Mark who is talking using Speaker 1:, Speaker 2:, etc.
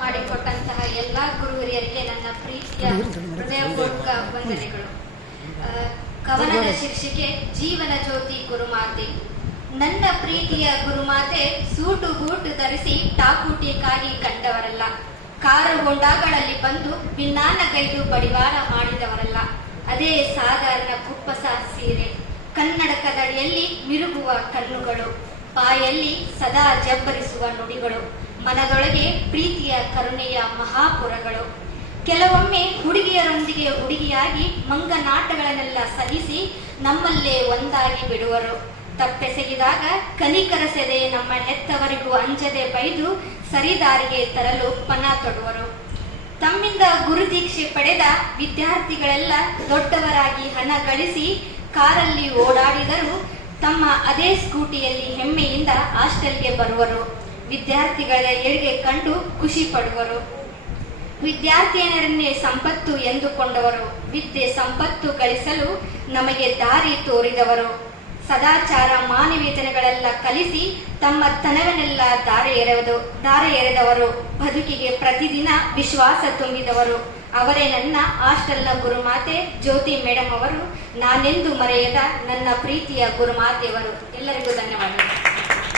Speaker 1: ಮಾಡಿಕೊಟ್ಟಂತಹ ಎಲ್ಲಾ ಗುರು ಹಿರಿಯರಿಗೆ ನನ್ನ ಪ್ರೀತಿಯ ಹೃದಯಪೂರ್ವಕ ವಂದನೆಗಳು. ಕವನದ ಶೀರ್ಷಿಕೆ ಜೀವನ ಜ್ಯೋತಿ ಗುರುಮಾತೆ. ನನ್ನ ಪ್ರೀತಿಯ ಗುರುಮಾತೆ ಸೂಟು ಬೂಟು ಧರಿಸಿ ಟಾಕೂಟಿಗಾಗಿ ಕಂಡವರಲ್ಲ. ಕಾರು ಹೊಂಡಾಗಳಲ್ಲಿ ಬಂದು ಭಿನ್ನಾನ ಕೈದು ಬಡಿವಾರ ಮಾಡಿದವರಲ್ಲ. ಅದೇ ಸಾಧಾರಣ ಕುಪ್ಪಸ ಸೀರೆ. ಕನ್ನಡಕದಡಿಯಲ್ಲಿ ಮಿರುಗುವ ಕಣ್ಣುಗಳು. ಬಾಯಲ್ಲಿ ಸದಾ ಜಬ್ಬರಿಸುವ ನುಡಿಗಳು. ಮನದೊಳಗೆ ಪ್ರೀತಿಯ ಕರುಣೆಯ ಮಹಾಪುರಗಳು. ಕೆಲವೊಮ್ಮೆ ಹುಡುಗಿಯರೊಂದಿಗೆ ಹುಡುಗಿಯಾಗಿ ಮಂಗನಾಟಗಳನ್ನೆಲ್ಲ ಸಹಿಸಿ ನಮ್ಮಲ್ಲೇ ಒಂದಾಗಿ ಬಿಡುವರು. ತಪ್ಪೆಸಗಿದಾಗ ಕನಿಕರಸದೆ ನಮ್ಮ ಹೆತ್ತವರಿಗೂ ಅಂಜದೆ ಬೈದು ಸರಿದಾರಿಗೆ ತರಲು ಪಣ ತೊಡುವರು. ತಮ್ಮಿಂದ ಗುರುದೀಕ್ಷೆ ಪಡೆದ ವಿದ್ಯಾರ್ಥಿಗಳೆಲ್ಲ ದೊಡ್ಡವರಾಗಿ ಹಣ ಗಳಿಸಿ ಕಾರಲ್ಲಿ ಓಡಾಡಿದರೂ ತಮ್ಮ ಅದೇ ಸ್ಕೂಟಿಯಲ್ಲಿ ಹೆಮ್ಮೆಯಿಂದ ಹಾಸ್ಟೆಲ್ಗೆ ಬರುವರು. ವಿದ್ಯಾರ್ಥಿಗಳ ಏಳಿಗೆ ಕಂಡು ಖುಷಿ ಪಡುವರು. ವಿದ್ಯಾರ್ಥಿಯರನ್ನೇ ಸಂಪತ್ತು ಎಂದುಕೊಂಡವರು. ವಿದ್ಯೆ ಸಂಪತ್ತು ಗಳಿಸಲು ನಮಗೆ ದಾರಿ ತೋರಿದವರು. ಸದಾಚಾರ ಮಾನವೀಯತೆಗಳೆಲ್ಲ ಕಲಿಸಿ ತಮ್ಮ ತನವನ್ನೆಲ್ಲ ದಾರೆ ಎರೆದು, ದಾರೆ ಎರೆದವರು. ಬದುಕಿಗೆ ಪ್ರತಿದಿನ ವಿಶ್ವಾಸ ತುಂಬಿದವರು. ಅವರೇ ನನ್ನ ಹಾಸ್ಟೆಲ್ನ ಗುರುಮಾತೆ ಜ್ಯೋತಿ ಮೇಡಮ್ ಅವರು. ನಾನೆಂದು ಮರೆಯದ ನನ್ನ ಪ್ರೀತಿಯ ಗುರುಮಾತೆಯವರು. ಎಲ್ಲರಿಗೂ ಧನ್ಯವಾದಗಳು.